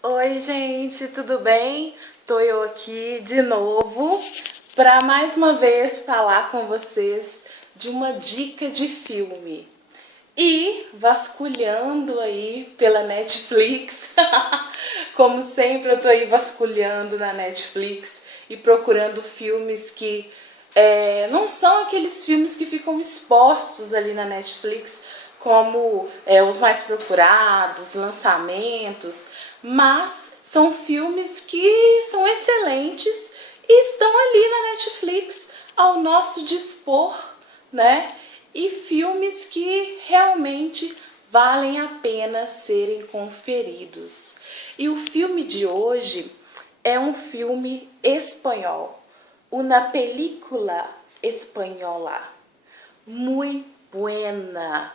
Oi, gente, tudo bem? Tô eu aqui de novo para mais uma vez falar com vocês de uma dica de filme. E vasculhando aí pela Netflix, como sempre eu tô aí vasculhando na Netflix e procurando filmes que não são aqueles filmes que ficam expostos ali na Netflix como os mais procurados, lançamentos, mas são filmes que são excelentes e estão ali na Netflix ao nosso dispor, né? E filmes que realmente valem a pena serem conferidos. E o filme de hoje é um filme espanhol, uma película espanhola, muito buena,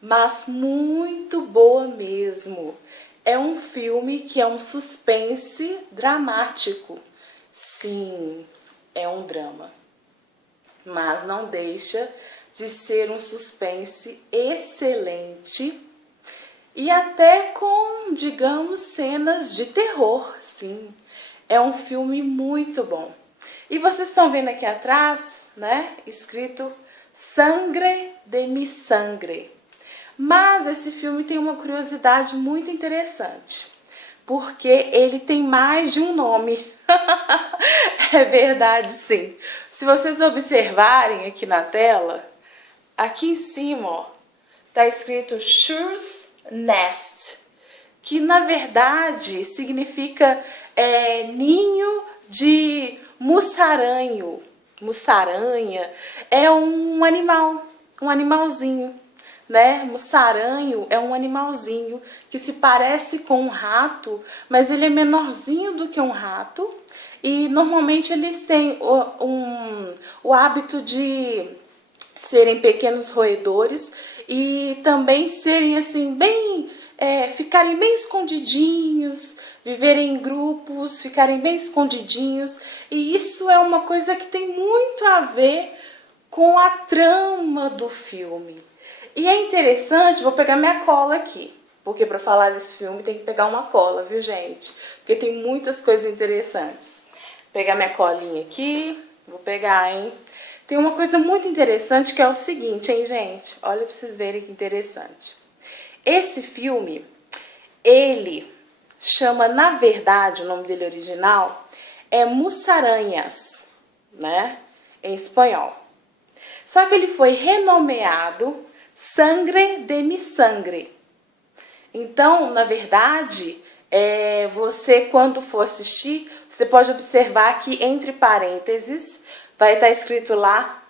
mas muito boa mesmo. É um filme que é um suspense dramático. Sim, é um drama, mas não deixa de ser um suspense excelente e até com, digamos, cenas de terror, sim. É um filme muito bom. E vocês estão vendo aqui atrás, né, escrito Sangre de mi Sangre. Mas esse filme tem uma curiosidade muito interessante, porque ele tem mais de um nome. É verdade, sim. Se vocês observarem aqui na tela, aqui em cima, ó, tá escrito Shrews Nest, que na verdade significa ninho de mussaranho. Mussaranha é um animal, um animalzinho, né? Mussaranho é um animalzinho que se parece com um rato, mas ele é menorzinho do que um rato e normalmente eles têm o hábito de serem pequenos roedores e também serem assim bem ficarem bem escondidinhos, viverem em grupos, ficarem bem escondidinhos, e isso é uma coisa que tem muito a ver com a trama do filme. E é interessante, vou pegar minha cola aqui, porque para falar desse filme tem que pegar uma cola, viu, gente? Porque tem muitas coisas interessantes. Vou pegar minha colinha aqui, vou pegar, hein? Tem uma coisa muito interessante que é o seguinte, hein, gente? Olha para vocês verem que interessante. Esse filme, ele chama, na verdade, o nome dele original é Mussaranhas, né? Em espanhol. Só que ele foi renomeado Sangre de mi Sangre. Então, na verdade, você quando for assistir, você pode observar que entre parênteses vai estar escrito lá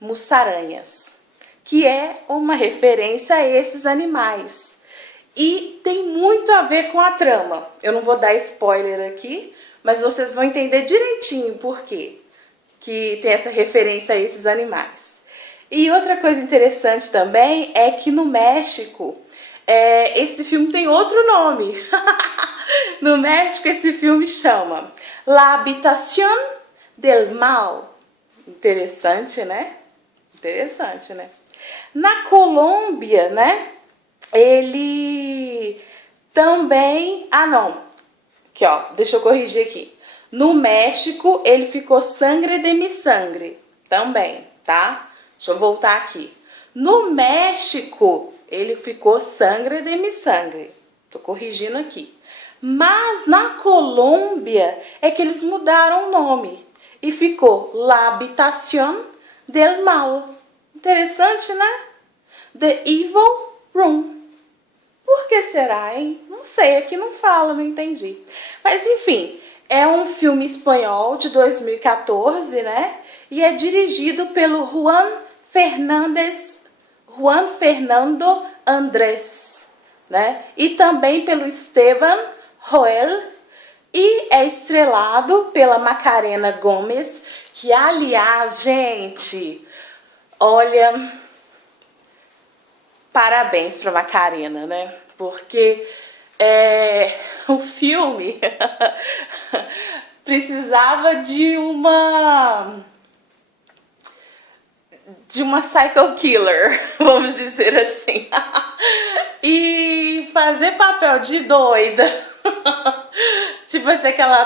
mussaranhas, que é uma referência a esses animais. E tem muito a ver com a trama. Eu não vou dar spoiler aqui, mas vocês vão entender direitinho por quê que tem essa referência a esses animais. E outra coisa interessante também é que no México, esse filme tem outro nome. No México, esse filme chama La Habitación del Mal. Interessante, né? Interessante, né? Na Colômbia, né? Ele também... Ah, não. Aqui, ó. Deixa eu corrigir aqui. No México, ele ficou Sangre de mi Sangre. Também, tá? Deixa eu voltar aqui. No México, ele ficou Sangre de mi Sangre. Tô corrigindo aqui. Mas na Colômbia é que eles mudaram o nome. E ficou La Habitación del Mal. Interessante, né? The Evil Room. Por que será, hein? Não sei, aqui não fala, não entendi. Mas enfim, é um filme espanhol de 2014, né? E é dirigido pelo Juan Fernando Andrés, né? E também pelo Esteban Roel. E é estrelado pela Macarena Gomes, que aliás, gente, olha, parabéns para Macarena, né? Porque o filme precisava de uma psycho killer, vamos dizer assim. E fazer papel de doida Tipo assim, aquela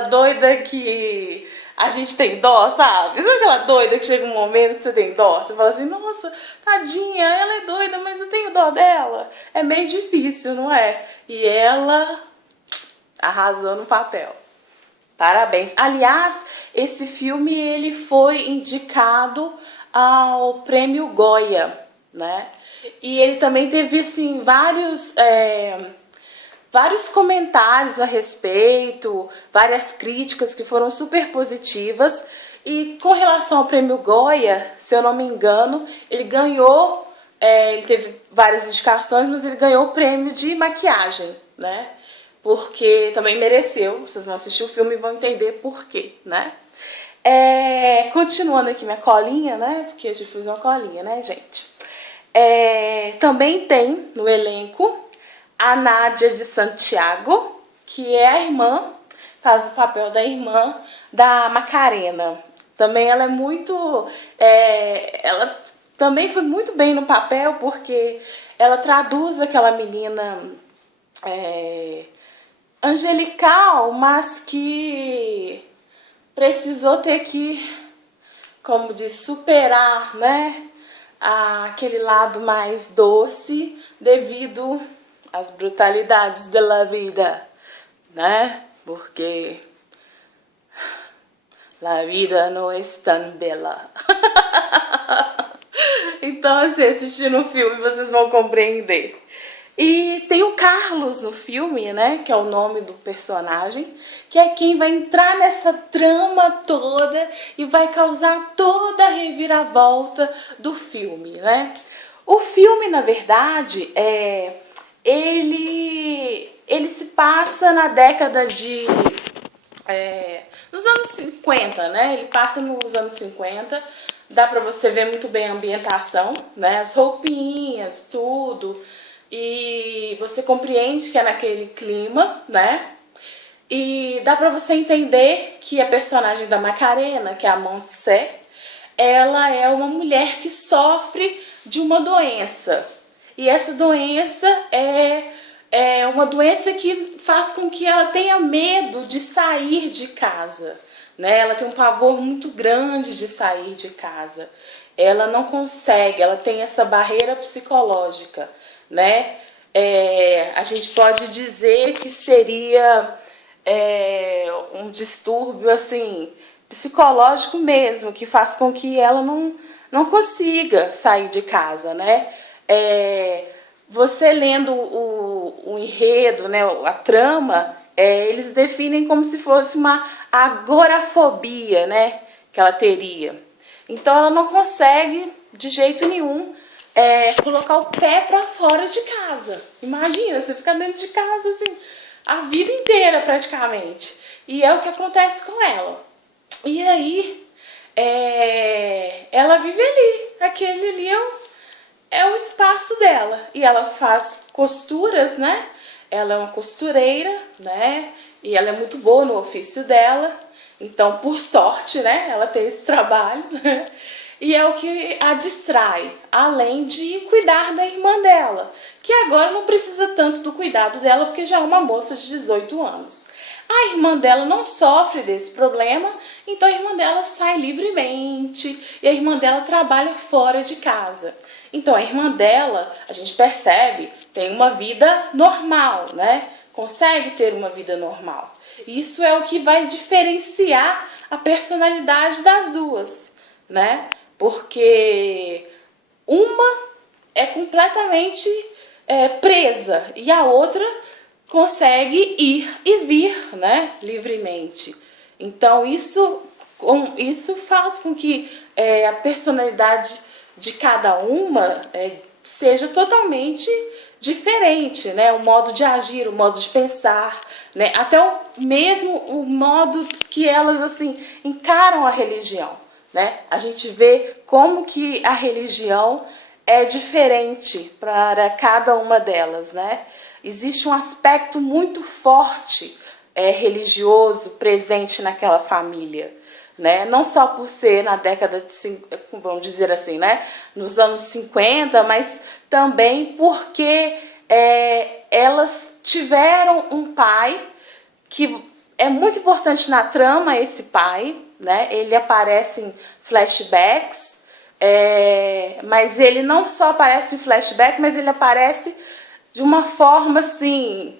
doida que a gente tem dó, sabe? Sabe aquela doida que chega um momento que você tem dó? Você fala assim, nossa, tadinha, ela é doida, mas eu tenho dó dela. É meio difícil, não é? E ela arrasou no papel. Parabéns. Aliás, esse filme ele foi indicado ao Prêmio Goya, né? E ele também teve assim vários comentários a respeito, várias críticas que foram super positivas. E com relação ao Prêmio Goya, se eu não me engano, ele ganhou, ele teve várias indicações, mas ele ganhou o prêmio de maquiagem, né? Porque também mereceu, vocês vão assistir o filme e vão entender por quê, né? Continuando aqui minha colinha, né? Porque a gente fez uma colinha, né, gente? Também tem no elenco a Nádia de Santiago, que é a irmã, faz o papel da irmã da Macarena. Também ela é muito... ela também foi muito bem no papel, porque ela traduz aquela menina angelical, mas que precisou ter que, como diz, superar, né, aquele lado mais doce devido às brutalidades da vida, né? Porque la vida não é tão bela. Então, assim, assistindo o filme, vocês vão compreender. E tem o Carlos no filme, né, que é o nome do personagem, que é quem vai entrar nessa trama toda e vai causar toda a reviravolta do filme, né? O filme, na verdade, ele se passa na década de... nos anos 50, né? Ele passa nos anos 50, dá pra você ver muito bem a ambientação, né? As roupinhas, tudo... E você compreende que é naquele clima, né? E dá pra você entender que a personagem da Macarena, que é a Montse, ela é uma mulher que sofre de uma doença. E essa doença é uma doença que faz com que ela tenha medo de sair de casa, né? Ela tem um pavor muito grande de sair de casa. Ela não consegue, ela tem essa barreira psicológica, né? A gente pode dizer que seria um distúrbio assim psicológico mesmo, que faz com que ela não consiga sair de casa, né? Você lendo o enredo, né, a trama, eles definem como se fosse uma agorafobia, né, que ela teria. Então ela não consegue de jeito nenhum colocar o pé pra fora de casa. Imagina, você ficar dentro de casa assim a vida inteira praticamente. E é o que acontece com ela. E aí ela vive ali. Aquele ali é o espaço dela. E ela faz costuras, né? Ela é uma costureira, né? E ela é muito boa no ofício dela. Então, por sorte, né? Ela tem esse trabalho, né? E é o que a distrai, além de cuidar da irmã dela, que agora não precisa tanto do cuidado dela, porque já é uma moça de 18 anos. A irmã dela não sofre desse problema, então a irmã dela sai livremente e a irmã dela trabalha fora de casa. Então a irmã dela, a gente percebe, tem uma vida normal, né? Consegue ter uma vida normal. Isso é o que vai diferenciar a personalidade das duas, né? Porque uma é completamente presa e a outra consegue ir e vir, né, livremente. Então isso faz com que a personalidade de cada uma seja totalmente diferente, né? O modo de agir, o modo de pensar, né? Até mesmo o modo que elas assim encaram a religião, né? A gente vê como que a religião é diferente para cada uma delas, né? Existe um aspecto muito forte religioso presente naquela família, né? Não só por ser na década de, vamos dizer assim, né? Nos anos 50, mas também porque elas tiveram um pai que é muito importante na trama, esse pai, né? Ele aparece em flashbacks, mas ele não só aparece em flashback, mas ele aparece de uma forma assim,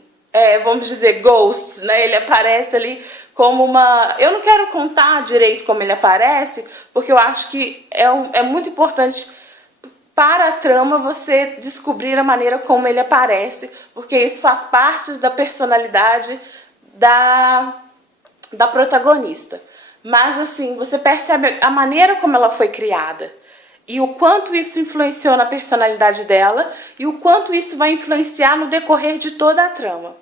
vamos dizer, ghost, né? Ele aparece ali como uma... Eu não quero contar direito como ele aparece, porque eu acho que é muito importante para a trama você descobrir a maneira como ele aparece, porque isso faz parte da personalidade da protagonista. Mas assim, você percebe a maneira como ela foi criada e o quanto isso influenciou na personalidade dela e o quanto isso vai influenciar no decorrer de toda a trama.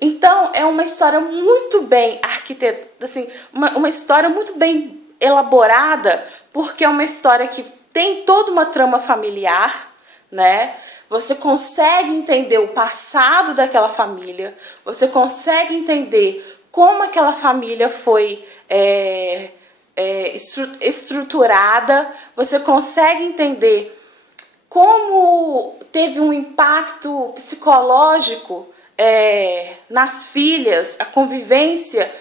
Então, é uma história muito bem arquitetada, assim, uma história muito bem elaborada, porque é uma história que tem toda uma trama familiar, né? Você consegue entender o passado daquela família, você consegue entender como aquela família foi estruturada, você consegue entender como teve um impacto psicológico nas filhas, a convivência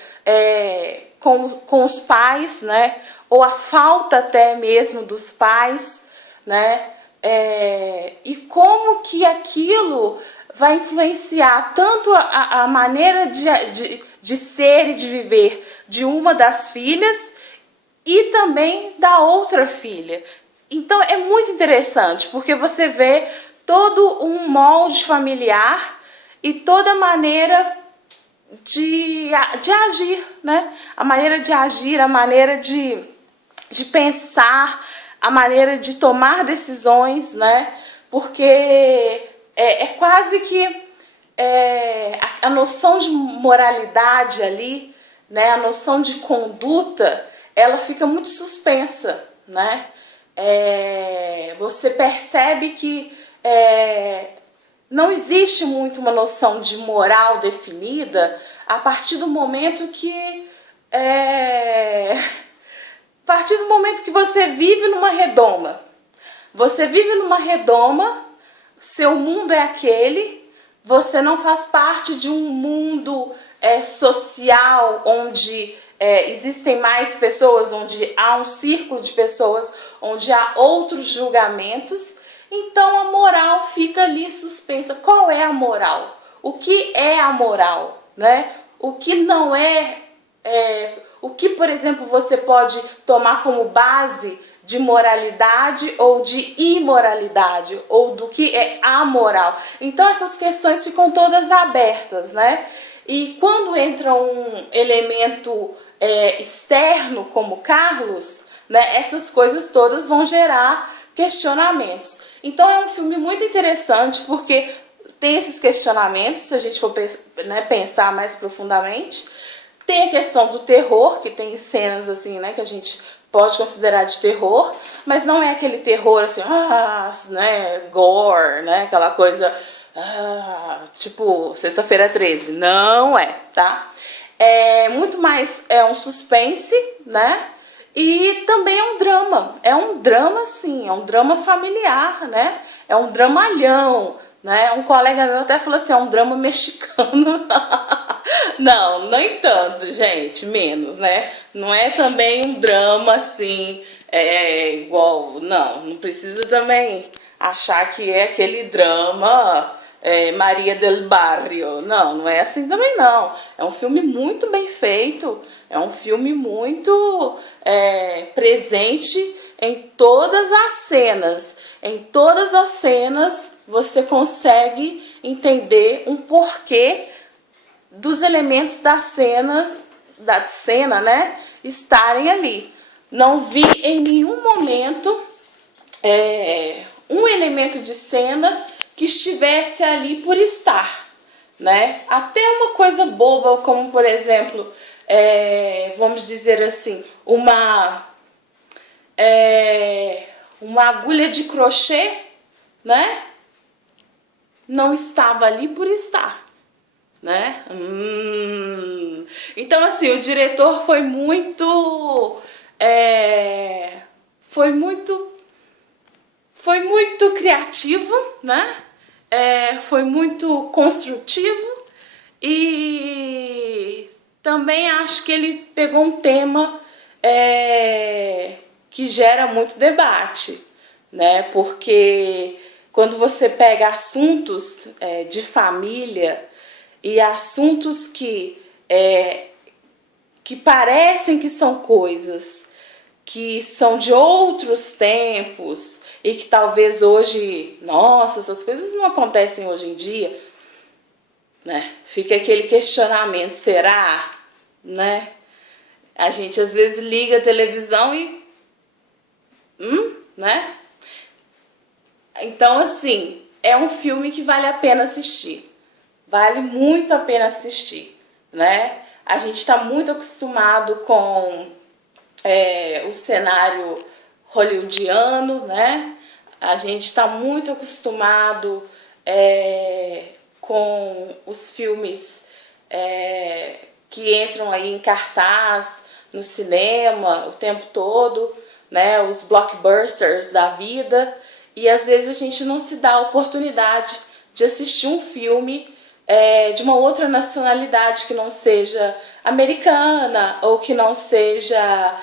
com os pais, né? Ou a falta até mesmo dos pais, né? E como que aquilo vai influenciar tanto a maneira de ser e de viver de uma das filhas e também da outra filha. Então é muito interessante, porque você vê todo um molde familiar e toda a maneira de agir, né? A maneira de agir, a maneira de pensar, a maneira de tomar decisões, né? Porque é quase que a noção de moralidade ali, né? A noção de conduta, ela fica muito suspensa, né? Você percebe que não existe muito uma noção de moral definida a partir do momento que você vive numa redoma. Você vive numa redoma, seu mundo é aquele, você não faz parte de um mundo social onde existem mais pessoas, onde há um círculo de pessoas, onde há outros julgamentos. Então a moral fica ali suspensa. Qual é a moral? O que é a moral, né? O que não o que, por exemplo, você pode tomar como base de moralidade ou de imoralidade, ou do que é amoral. Então essas questões ficam todas abertas, né? E quando entra um elemento externo como Carlos, né, essas coisas todas vão gerar questionamentos. Então é um filme muito interessante porque tem esses questionamentos, se a gente for pensar mais profundamente. Tem a questão do terror, que tem cenas assim, né, que a gente pode considerar de terror, mas não é aquele terror assim, né, gore, né, aquela coisa, tipo Sexta-feira 13. Não é, tá? É muito mais um suspense, né? E também é um drama. É um drama, sim, é um drama familiar, né? É um dramalhão, né? Um colega meu até falou assim, é um drama mexicano. Não, nem tanto, gente, menos, né? Não é também um drama assim, igual, não precisa também achar que é aquele drama Maria del Barrio. Não é assim também não. É um filme muito bem feito, é um filme muito presente em todas as cenas. Em todas as cenas você consegue entender um porquê dos elementos da cena, né, estarem ali. Não vi em nenhum momento um elemento de cena que estivesse ali por estar, né? Até uma coisa boba, como por exemplo, vamos dizer assim, uma agulha de crochê, né? Não estava ali por estar, né? Então assim, o diretor foi muito criativo, né? foi muito construtivo e também acho que ele pegou um tema que gera muito debate, né? Porque quando você pega assuntos de família e assuntos que parecem que são coisas que são de outros tempos e que talvez hoje, nossa, essas coisas não acontecem hoje em dia, né? Fica aquele questionamento, será? Né? A gente às vezes liga a televisão e... né? Então, assim, é um filme que vale a pena assistir. Vale muito a pena assistir, né? A gente está muito acostumado com o cenário hollywoodiano, né? A gente está muito acostumado com os filmes que entram aí em cartaz no cinema o tempo todo, né? Os blockbusters da vida. E às vezes a gente não se dá a oportunidade de assistir um filme de uma outra nacionalidade que não seja americana ou que não seja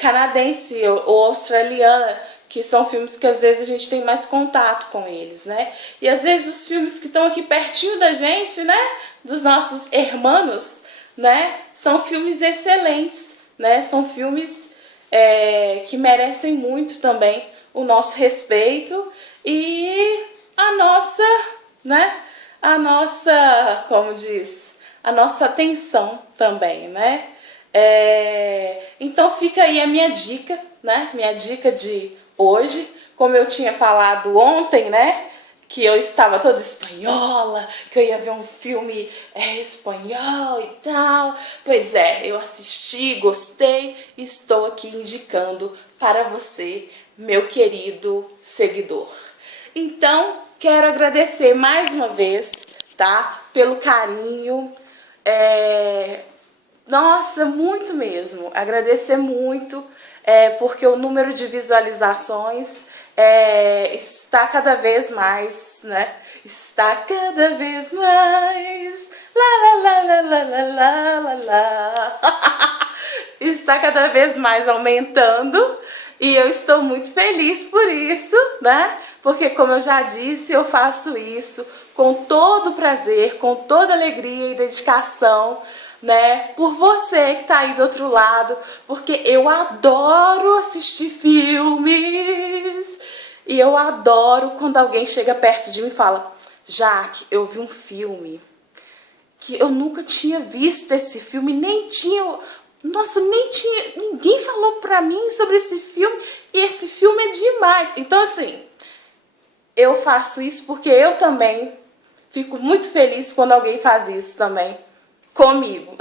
canadense ou australiana, que são filmes que às vezes a gente tem mais contato com eles, né? E às vezes os filmes que estão aqui pertinho da gente, né? Dos nossos hermanos, né? São filmes excelentes, né? São filmes que merecem muito também o nosso respeito e a nossa, né? A nossa, como diz, a nossa atenção também, né? Então fica aí a minha dica, né? Minha dica de hoje, como eu tinha falado ontem, né? Que eu estava toda espanhola, que eu ia ver um filme espanhol e tal. Pois eu assisti, gostei e estou aqui indicando para você, meu querido seguidor. Então, quero agradecer mais uma vez, tá? Pelo carinho. Nossa, muito mesmo. Agradecer muito, porque o número de visualizações está cada vez mais, né? Está cada vez mais. Lá, lá, lá, lá, lá, lá, lá, lá. Está cada vez mais aumentando. E eu estou muito feliz por isso, né? Porque, como eu já disse, eu faço isso com todo prazer, com toda alegria e dedicação, né? Por você que tá aí do outro lado, porque eu adoro assistir filmes. E eu adoro quando alguém chega perto de mim e fala: Jaque, eu vi um filme que eu nunca tinha visto esse filme, nem tinha... Nossa, ninguém falou pra mim sobre esse filme e esse filme é demais. Então, assim, eu faço isso porque eu também fico muito feliz quando alguém faz isso também comigo.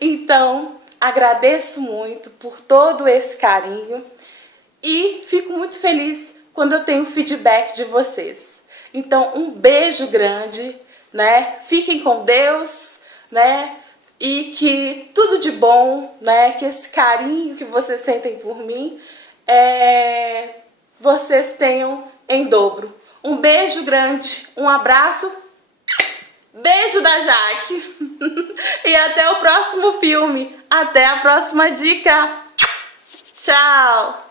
Então, agradeço muito por todo esse carinho e fico muito feliz quando eu tenho feedback de vocês. Então, um beijo grande, né? Fiquem com Deus, né? E que tudo de bom, né? Que esse carinho que vocês sentem por mim, vocês tenham em dobro. Um beijo grande, um abraço, beijo da Jaque. E até o próximo filme, até a próxima dica. Tchau!